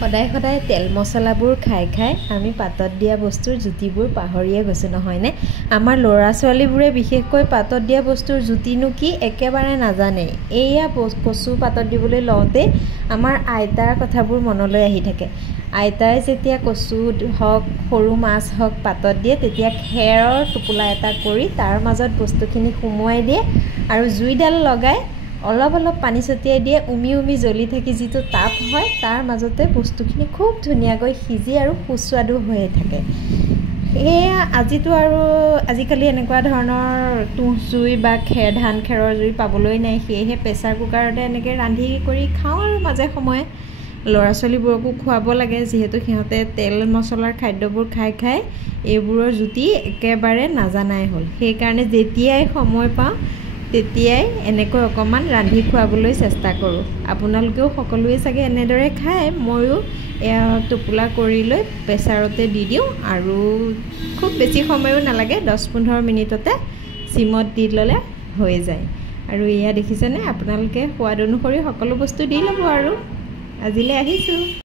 সদায় সদায় তেল মছলাবোৰ খাই খাই আমি পাতত দিয়া বস্তুৰ জুতিবোৰ পাহৰিয়ে গৈছোঁ নহয়নে? আমাৰ ল'ৰা ছোৱালীবোৰে বিশেষকৈ পাতত দিয়া বস্তুৰ জুতিনো কি একেবাৰে নাজানে। এয়া কচু পাতত দিবলৈ লওঁতে আমাৰ আইতাৰ কথাবোৰ মনলৈ আহি থাকে। আইতাই যেতিয়া কচু হওক সৰু মাছ হওক পাতত দিয়ে তেতিয়া খেৰৰ টোপোলা এটা কৰি তাৰ মাজত বস্তুখিনি সুমুৱাই দিয়ে আৰু জুইডাল লগাই অলপ অলপ পানী ছটিয়াই দিয়ে। উমি উমি জ্বলি থাকি যিটো তাপ হয় তাৰ মাজতে বস্তুখিনি খুব ধুনীয়াকৈ সিজি আৰু সুস্বাদু হৈয়ে থাকে। সেয়া আজিকালি এনেকুৱা ধৰণৰ তুঁহ জুই বা ধান খেৰৰ জুই পাবলৈ নাই। সেয়েহে প্ৰেছাৰ কুকাৰতে এনেকৈ ৰান্ধি কৰি খাওঁ আৰু মাজে সময়ে ল'ৰা ছোৱালীবোৰকো খুৱাব লাগে, যিহেতু সিহঁতে তেল মছলাৰ খাদ্যবোৰ খাই খাই এইবোৰৰ জুতি একেবাৰে নাজানাই হ'ল। সেইকাৰণে যেতিয়াই সময় পাওঁ তেতিয়াই এনেকৈ অকণমান ৰান্ধি খুৱাবলৈ চেষ্টা কৰোঁ। আপোনালোকেও সকলোৱে চাগে এনেদৰে খায়। ময়ো এয়া টোপোলা কৰি লৈ প্ৰেছাৰতে দি দিওঁ আৰু খুব বেছি সময়ো নালাগে, 10-15 মিনিটতে চিমত দি ল'লে হৈ যায়। আৰু এয়া দেখিছেনে, আপোনালোকে সোৱাদ অনুসৰি সকলো বস্তু দি ল'ব আৰু। আজিলৈ আহিছোঁ।